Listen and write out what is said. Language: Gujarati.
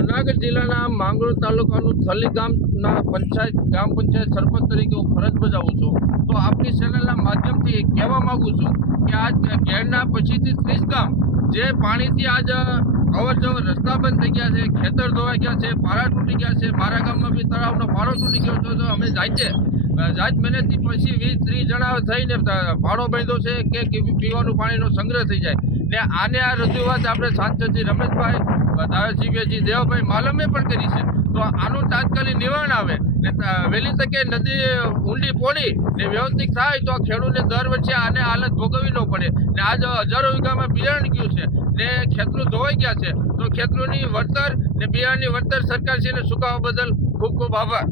જુનાગઢ જિલ્લાના માંગરોળ તાલુકાનું થલી ગામના પંચાયત, ગ્રામ પંચાયત સરપંચ તરીકે હું ફરજ બજાવું છું. તો આપની ચેનલના માધ્યમથી કહેવા માંગુ છું કે આજ ઘેરના પછીથી ત્રીસ ગામ જે પાણીથી આજ અવર જવર રસ્તા બંધ થઈ ગયા છે, ખેતર ધોવાઈ ગયા છે, પારા તૂટી ગયા છે, મારા ગામમાં બી તળાવનો પારો તૂટી ગયો છે, તો અમે જાતે જાત મહેનતથી પછી વીસ ત્રીસ જણા થઈને ભાડો બાંધો છે કે પીવાનું પાણીનો સંગ્રહ થઈ જાય. ને આને આ રજૂઆત આપણે સાંસદજી રમેશભાઈ ધારાસભ્યજી દેવભાઈ માલમે પણ કરી છે. તો આનું તાત્કાલિક નિવારણ આવે. ને વહેલી તકે નદી ઊંડી પોડી ને વ્યવસ્થિત થાય તો ખેડૂતને દર વર્ષે આને હાલત ભોગવવી ન પડે. ને આજ હજારો વીઘામાં બિયારણ ગયું છે. ને ખેતરો ધોવાઈ ગયા છે. તો ખેતરોની વળતર ને બિયારણની વળતર સરકારશ્રીને સુકાવવા બદલ ખૂબ ખૂબ આભાર.